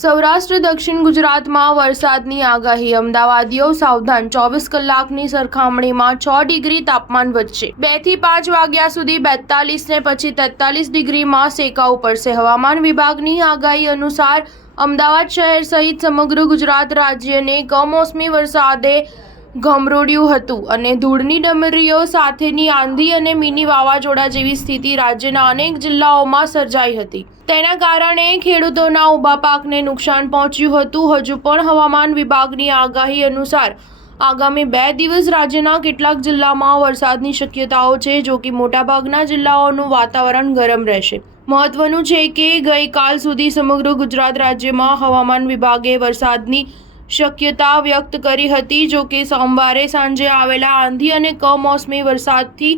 સૌરાષ્ટ્ર દક્ષિણ ગુજરાતમાં વરસાદની આગાહી, અમદાવાદીઓ સાવધાન, 24 કલાકની સરખામણીમાં 6 ડિગ્રી તાપમાન વધશે, 2 થી 5 વાગ્યા સુધી 42 ને પછી 43 ડિગ્રીમાં સેકાવું પડશે। હવામાન વિભાગની આગાહી અનુસાર અમદાવાદ શહેર સહિત સમગ્ર ગુજરાત રાજ્યને કમોસમી વરસાદે ગમરોડ્યું હતું અને ધૂળની ડમરીઓ સાથેની આંધી અને મિની વાવાઝોડા જેવી સ્થિતિ રાજ્યના અનેક જિલ્લાઓમાં સર્જાઈ હતી। તેના કારણે ખેડૂતોના ઊભા પાકને નુકસાન પહોંચ્યું હતું। હજુ પણ હવામાન વિભાગની આગાહી અનુસાર આગામી 2 દિવસ રાજ્યના કેટલાક જિલ્લામાં વરસાદની શક્યતાઓ છે, જો કે મોટાભાગના જિલ્લાઓનું વાતાવરણ ગરમ રહેશે। મહત્વનું છે કે ગઈકાલ સુધી સમગ્ર ગુજરાત રાજ્યમાં હવામાન વિભાગે વરસાદની શક્યતા વ્યક્ત કરી હતી, જો કે સોમવારે સાંજે આવેલા આંધી અને કમોસમી વરસાદથી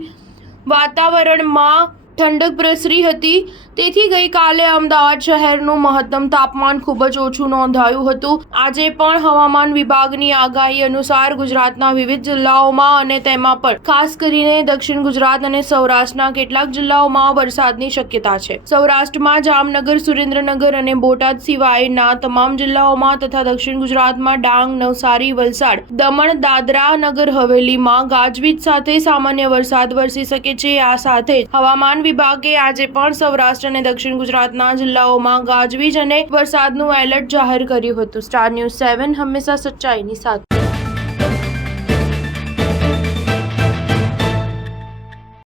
વાતાવરણમાં ઠંડક પ્રસરી હતી। તેથી ગઈકાલે અમદાવાદ શહેરનું મહત્તમ તાપમાન ખૂબ જ ઓછું નોંધાયું હતું। આજે પણ હવામાન વિભાગની આગાહી અનુસાર ગુજરાતના વિવિધ જિલ્લાઓમાં અને તેમાં પણ ખાસ કરીને દક્ષિણ ગુજરાત અને સૌરાષ્ટ્રના કેટલાક જિલ્લાઓમાં વરસાદની શક્યતા છે। સૌરાષ્ટ્રમાં જામનગર, સુરેન્દ્રનગર અને બોટાદ સિવાયના તમામ જિલ્લાઓમાં તથા દક્ષિણ ગુજરાતમાં ડાંગ, નવસારી, વલસાડ, દમણ, દાદરા, નગર હવેલીમાં ગાજવીજ સાથે સામાન્ય વરસાદ વરસી શકે છે। આ સાથે જ હવામાન વિભાગે આજે પણ સૌરાષ્ટ્ર અને દક્ષિણ ગુજરાતના જિલ્લાઓમાં ગાજવીજ અને વરસાદનું એલર્ટ જાહેર કર્યું હતું। સ્ટાર ન્યૂઝ 7 હંમેશા સચ્ચાઈની સાથે।